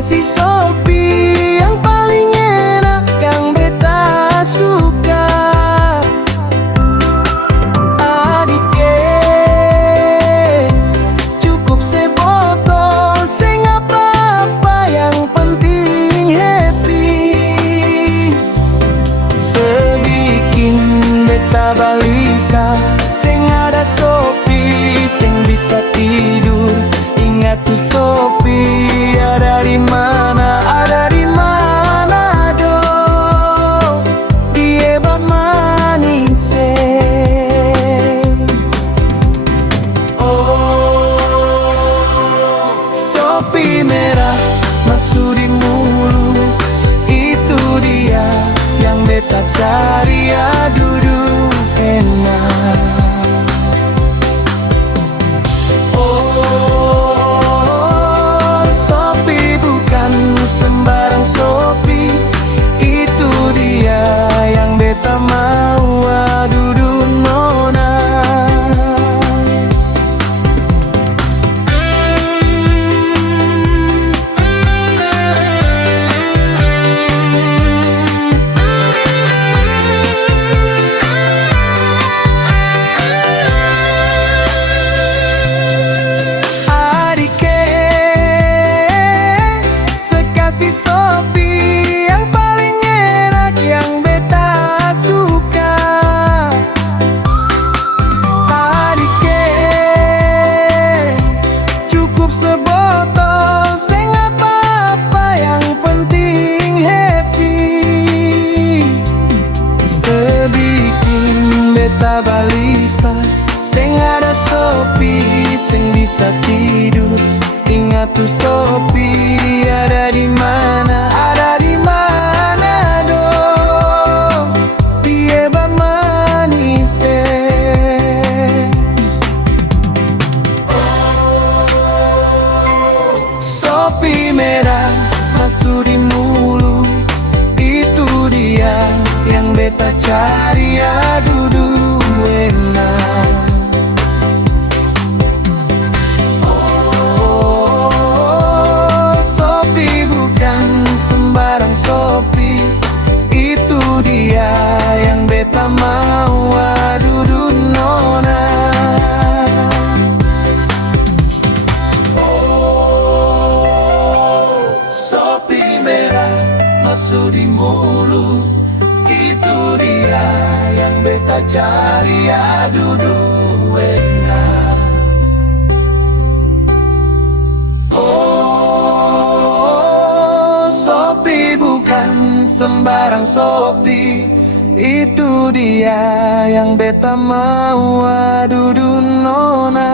Sekasih Sophie yang paling enak, yang beta suka. Adike cukup sebotol, seng apa-apa, yang penting happy. Sebikin beta balisa, seng ada Sophie, seng bisa tidur. Ingat tuh Sophie, ada di mana, ada di mana do, dia bab manis. Oh, Sophie merah masuk di mulut, itu dia yang beta cari, aduh enak. Sembarang Sophie, itu dia yang beta mau, aduh nona. Sekasih Sophie yang paling enak, yang beta suka. Adike cukup sebotol, seng apa-apa, yang penting happy. Sebikin beta balisa, seng ada Sophie, seng bisa tidur. Ingat tuh Sophie, ada di mana, ada di mana do, dia bab manis. Sophie merah masuk di mulut, itu dia yang beta cari, aduh enak. Sembarang Sophie, itu dia yang beta mau, aduh nona. Oh, Sophie merah masuk di mulut, itu dia yang beta cari, aduh enak. Sophie bukan sembarang Sophie, itu dia yang beta mau, aduh nona.